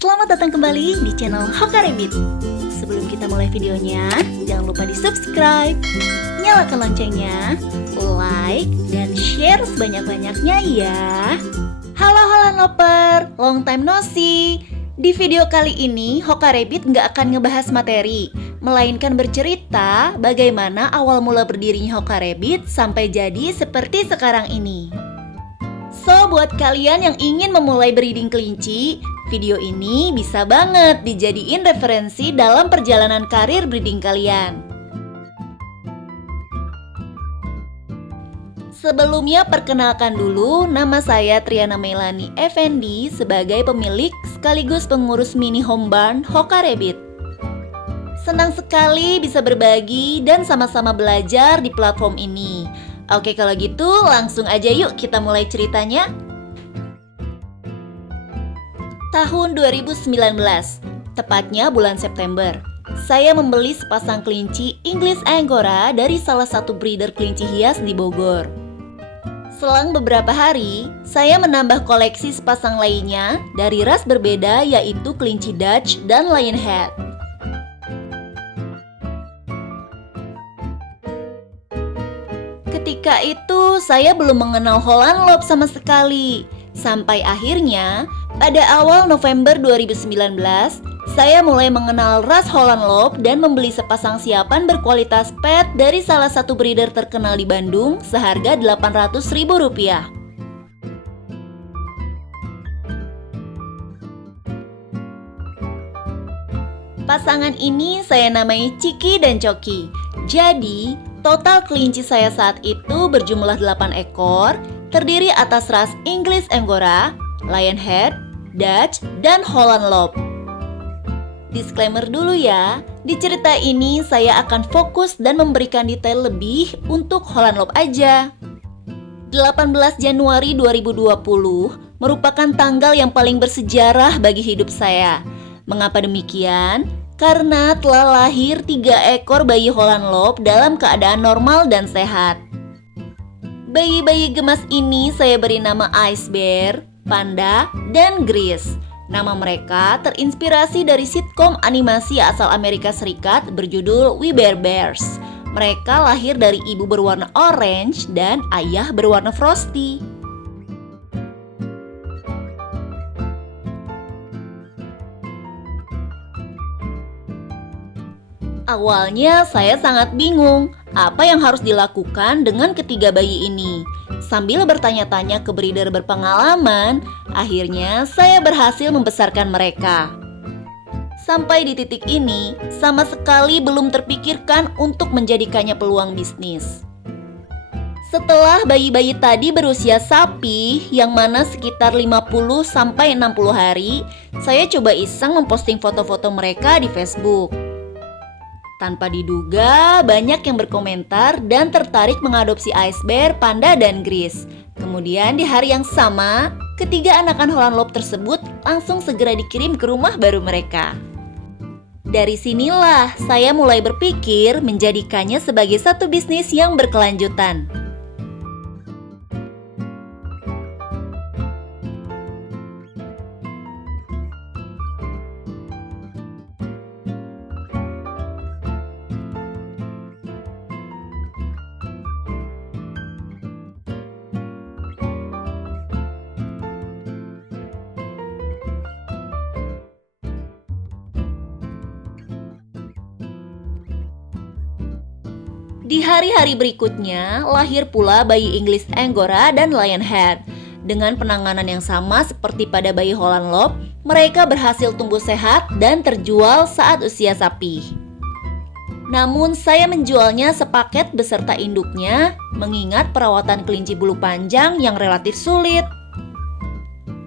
Selamat datang kembali di channel Hoka Rabbit. Sebelum kita mulai videonya, jangan lupa di subscribe, nyalakan loncengnya, like, dan share sebanyak-banyaknya ya. Halo Loper, long time no see. Di video kali ini, Hoka Rabbit nggak akan ngebahas materi, melainkan bercerita bagaimana awal mula berdirinya Hoka Rabbit sampai jadi seperti sekarang ini. So, buat kalian yang ingin memulai breeding kelinci, video ini bisa banget dijadiin referensi dalam perjalanan karir breeding kalian. Sebelumnya perkenalkan dulu, nama saya Triana Melani Effendi sebagai pemilik sekaligus pengurus mini home barn Hoka Rabbit. Senang sekali bisa berbagi dan sama-sama belajar di platform ini. Oke, kalau gitu langsung aja yuk kita mulai ceritanya. Tahun 2019, tepatnya bulan September, saya membeli sepasang kelinci English Angora dari salah satu breeder kelinci hias di Bogor. Selang beberapa hari, saya menambah koleksi sepasang lainnya dari ras berbeda, yaitu kelinci Dutch dan Lionhead. Ketika itu, saya belum mengenal Holland Lop sama sekali. Sampai akhirnya, pada awal November 2019, saya mulai mengenal ras Holland Lop dan membeli sepasang siapan berkualitas pet dari salah satu breeder terkenal di Bandung seharga Rp800.000. Pasangan ini saya namai Ciki dan Coki. Jadi, total kelinci saya saat itu berjumlah 8 ekor, terdiri atas ras English Angora, Lionhead, Dutch, dan Holland Lop. Disclaimer dulu ya, di cerita ini saya akan fokus dan memberikan detail lebih untuk Holland Lop aja. 18 Januari 2020 merupakan tanggal yang paling bersejarah bagi hidup saya. Mengapa demikian? Karena telah lahir 3 ekor bayi Holland Lop dalam keadaan normal dan sehat. Bayi-bayi gemas ini saya beri nama Ice Bear, Panda, dan Gris. Nama mereka terinspirasi dari sitkom animasi asal Amerika Serikat berjudul We Bare Bears. Mereka lahir dari ibu berwarna orange dan ayah berwarna frosty. Awalnya saya sangat bingung apa yang harus dilakukan dengan ketiga bayi ini. Sambil bertanya-tanya ke breeder berpengalaman, akhirnya saya berhasil membesarkan mereka. Sampai di titik ini, sama sekali belum terpikirkan untuk menjadikannya peluang bisnis. Setelah bayi-bayi tadi berusia sapi, yang mana sekitar 50-60 hari, saya coba iseng memposting foto-foto mereka di Facebook. Tanpa diduga, banyak yang berkomentar dan tertarik mengadopsi Ice Bear, Panda, dan Gris. Kemudian di hari yang sama, ketiga anakan Holland Lop tersebut langsung segera dikirim ke rumah baru mereka. Dari sinilah saya mulai berpikir menjadikannya sebagai satu bisnis yang berkelanjutan. Di hari-hari berikutnya, lahir pula bayi English Angora dan Lionhead. Dengan penanganan yang sama seperti pada bayi Holland Lop, mereka berhasil tumbuh sehat dan terjual saat usia sapi. Namun saya menjualnya sepaket beserta induknya, mengingat perawatan kelinci bulu panjang yang relatif sulit.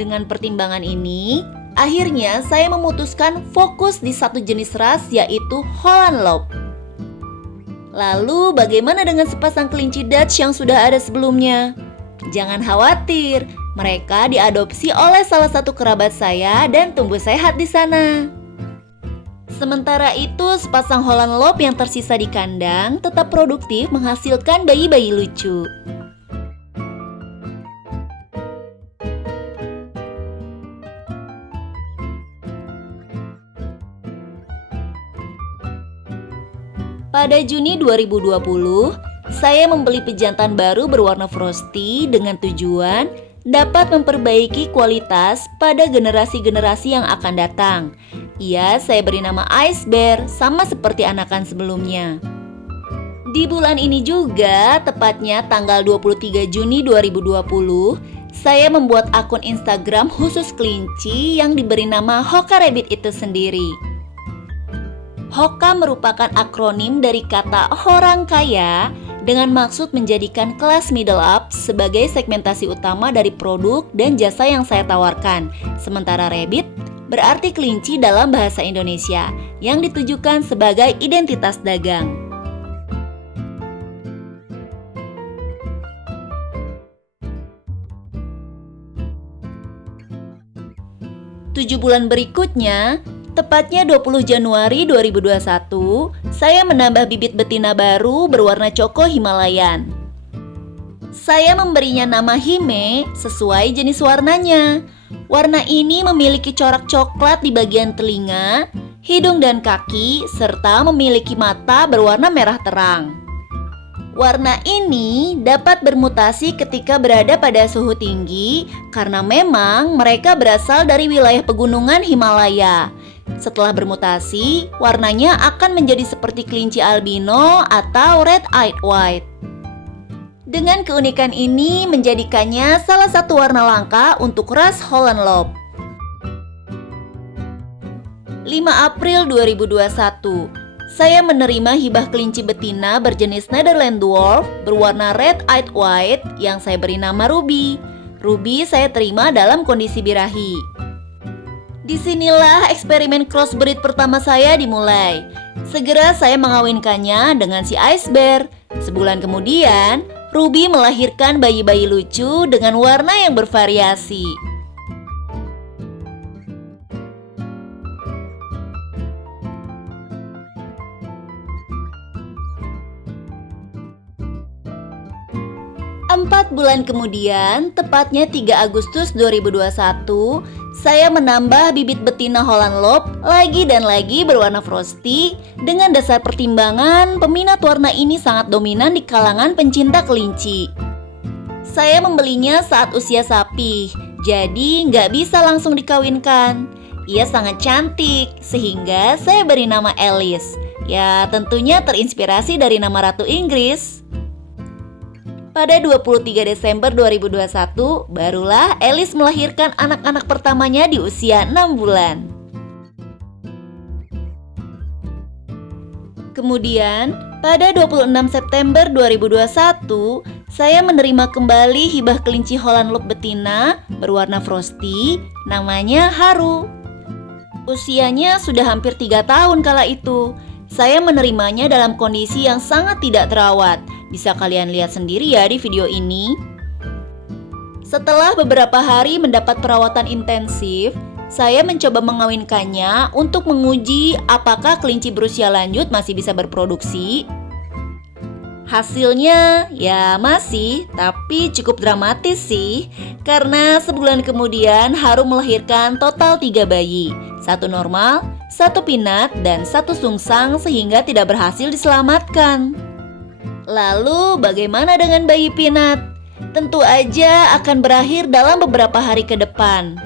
Dengan pertimbangan ini, akhirnya saya memutuskan fokus di satu jenis ras, yaitu Holland Lop. Lalu bagaimana dengan sepasang kelinci Dutch yang sudah ada sebelumnya? Jangan khawatir, mereka diadopsi oleh salah satu kerabat saya dan tumbuh sehat di sana. Sementara itu, sepasang Holland Lop yang tersisa di kandang tetap produktif menghasilkan bayi-bayi lucu. Pada Juni 2020, saya membeli pejantan baru berwarna frosty dengan tujuan dapat memperbaiki kualitas pada generasi-generasi yang akan datang. Iya, saya beri nama Ice Bear, sama seperti anakan sebelumnya. Di bulan ini juga, tepatnya tanggal 23 Juni 2020, saya membuat akun Instagram khusus kelinci yang diberi nama Hoka Rabbit itu sendiri. Hoka merupakan akronim dari kata orang kaya dengan maksud menjadikan kelas middle up sebagai segmentasi utama dari produk dan jasa yang saya tawarkan. Sementara Rabbit berarti kelinci dalam bahasa Indonesia yang ditujukan sebagai identitas dagang. 7 bulan berikutnya, tepatnya 20 Januari 2021, saya menambah bibit betina baru berwarna coko Himalayan. Saya memberinya nama Hime sesuai jenis warnanya. Warna ini memiliki corak coklat di bagian telinga, hidung dan kaki, serta memiliki mata berwarna merah terang. Warna ini dapat bermutasi ketika berada pada suhu tinggi karena memang mereka berasal dari wilayah pegunungan Himalaya. Setelah bermutasi, warnanya akan menjadi seperti kelinci albino atau red-eyed white. Dengan keunikan ini menjadikannya salah satu warna langka untuk ras Holland Lob. 5 April 2021, saya menerima hibah kelinci betina berjenis Netherland Dwarf berwarna red-eyed white yang saya beri nama Ruby. Ruby saya terima dalam kondisi birahi. Disinilah eksperimen crossbreed pertama saya dimulai. Segera saya mengawinkannya dengan si Ice Bear. Sebulan kemudian, Ruby melahirkan bayi-bayi lucu dengan warna yang bervariasi. Empat bulan kemudian, tepatnya 3 Agustus 2021, saya menambah bibit betina Holland Lob lagi dan lagi berwarna frosty dengan dasar pertimbangan peminat warna ini sangat dominan di kalangan pencinta kelinci. Saya membelinya saat usia sapi, jadi nggak bisa langsung dikawinkan. Ia sangat cantik, sehingga saya beri nama Alice. Ya, tentunya terinspirasi dari nama Ratu Inggris. Pada 23 Desember 2021, barulah Alice melahirkan anak-anak pertamanya di usia 6 bulan. Kemudian, pada 26 September 2021, saya menerima kembali hibah kelinci Holland Lob betina berwarna frosty, namanya Haru. Usianya sudah hampir 3 tahun kala itu. Saya menerimanya dalam kondisi yang sangat tidak terawat. Bisa kalian lihat sendiri ya di video ini. Setelah beberapa hari mendapat perawatan intensif, saya mencoba mengawinkannya untuk menguji apakah kelinci berusia lanjut masih bisa berproduksi. Hasilnya ya masih, tapi cukup dramatis sih. Karena sebulan kemudian Haru melahirkan total 3 bayi. 1 normal, 1 pinat, dan 1 sungsang sehingga tidak berhasil diselamatkan. Lalu bagaimana dengan bayi pinat? Tentu aja akan berakhir dalam beberapa hari ke depan.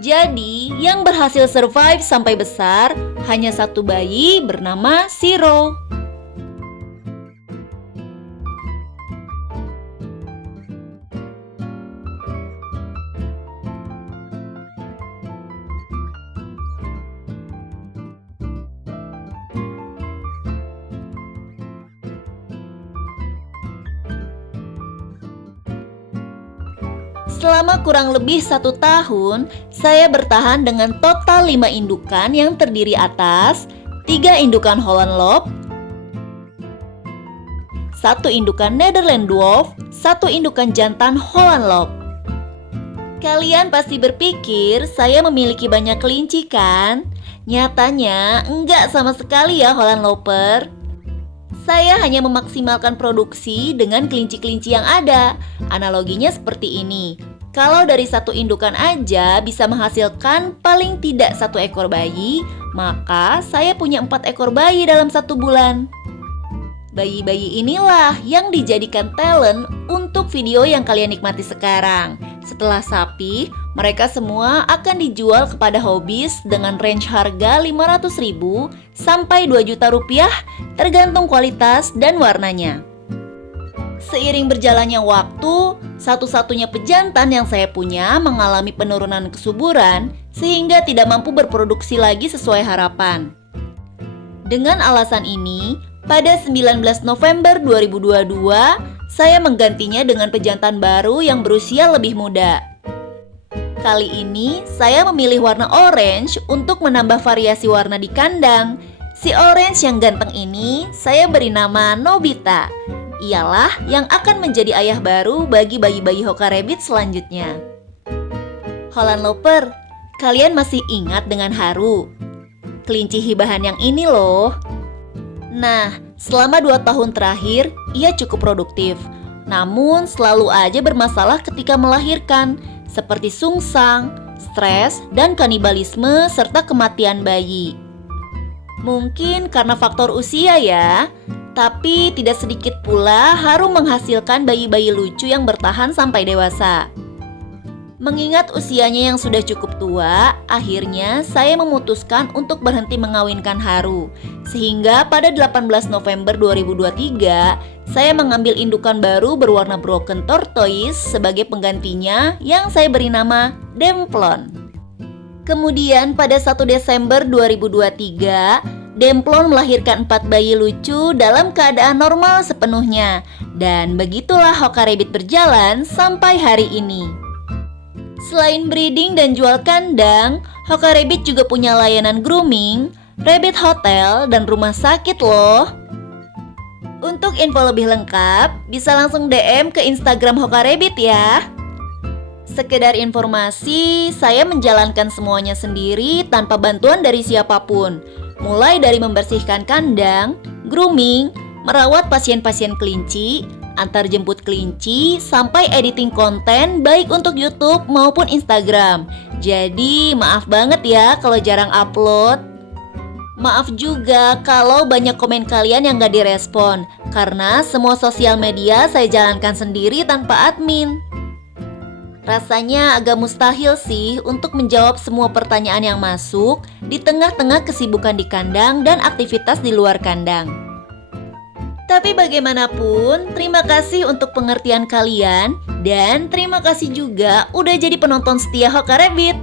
Jadi yang berhasil survive sampai besar hanya 1 bayi bernama Shiro. Selama kurang lebih 1 tahun, saya bertahan dengan total 5 indukan yang terdiri atas 3 indukan Holland Lob, 1 indukan Netherland Dwarf, 1 indukan jantan Holland Lob. Kalian pasti berpikir saya memiliki banyak kelinci kan? Nyatanya enggak sama sekali ya Holland Loper. Saya hanya memaksimalkan produksi dengan kelinci-kelinci yang ada. Analoginya seperti ini. Kalau dari 1 indukan aja bisa menghasilkan paling tidak 1 ekor bayi, maka saya punya 4 ekor bayi dalam 1 bulan. Bayi-bayi inilah yang dijadikan talent untuk video yang kalian nikmati sekarang. Setelah sapi, mereka semua akan dijual kepada hobis dengan range harga 500.000 sampai 2 juta rupiah tergantung kualitas dan warnanya. Seiring berjalannya waktu, satu-satunya pejantan yang saya punya mengalami penurunan kesuburan sehingga tidak mampu berproduksi lagi sesuai harapan. Dengan alasan ini, pada 19 November 2022, saya menggantinya dengan pejantan baru yang berusia lebih muda. Kali ini, saya memilih warna orange untuk menambah variasi warna di kandang. Si orange yang ganteng ini, saya beri nama Nobita. Ialah yang akan menjadi ayah baru bagi bayi-bayi Hoka Rabbit selanjutnya. Holland Loper, kalian masih ingat dengan Haru? Kelinci hibahan yang ini loh. Nah, selama 2 tahun terakhir, ia cukup produktif. Namun, selalu aja bermasalah ketika melahirkan, seperti sungsang, stres, dan kanibalisme, serta kematian bayi. Mungkin karena faktor usia ya, tapi tidak sedikit pula Haru menghasilkan bayi-bayi lucu yang bertahan sampai dewasa. Mengingat usianya yang sudah cukup tua, akhirnya saya memutuskan untuk berhenti mengawinkan Haru. Sehingga pada 18 November 2023, saya mengambil indukan baru berwarna broken tortoise sebagai penggantinya yang saya beri nama Demplon. Kemudian pada 1 Desember 2023, Demplon melahirkan 4 bayi lucu dalam keadaan normal sepenuhnya. Dan begitulah Hoka Rabbit berjalan sampai hari ini. Selain breeding dan jual kandang, Hoka Rabbit juga punya layanan grooming, rabbit hotel, dan rumah sakit loh. Untuk info lebih lengkap, bisa langsung DM ke Instagram Hoka Rabbit ya. Sekedar informasi, saya menjalankan semuanya sendiri tanpa bantuan dari siapapun. Mulai dari membersihkan kandang, grooming, merawat pasien-pasien kelinci, antar jemput kelinci, sampai editing konten baik untuk YouTube maupun Instagram. Jadi maaf banget ya kalau jarang upload. Maaf juga kalau banyak komen kalian yang gak direspon, karena semua sosial media saya jalankan sendiri tanpa admin. Rasanya agak mustahil sih untuk menjawab semua pertanyaan yang masuk di tengah-tengah kesibukan di kandang dan aktivitas di luar kandang. Tapi bagaimanapun, terima kasih untuk pengertian kalian dan terima kasih juga udah jadi penonton setia Hoka Rabbit.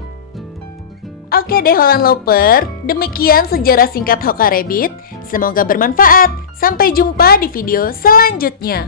Oke deh Holland Loper, demikian sejarah singkat Hoka Rabbit. Semoga bermanfaat. Sampai jumpa di video selanjutnya.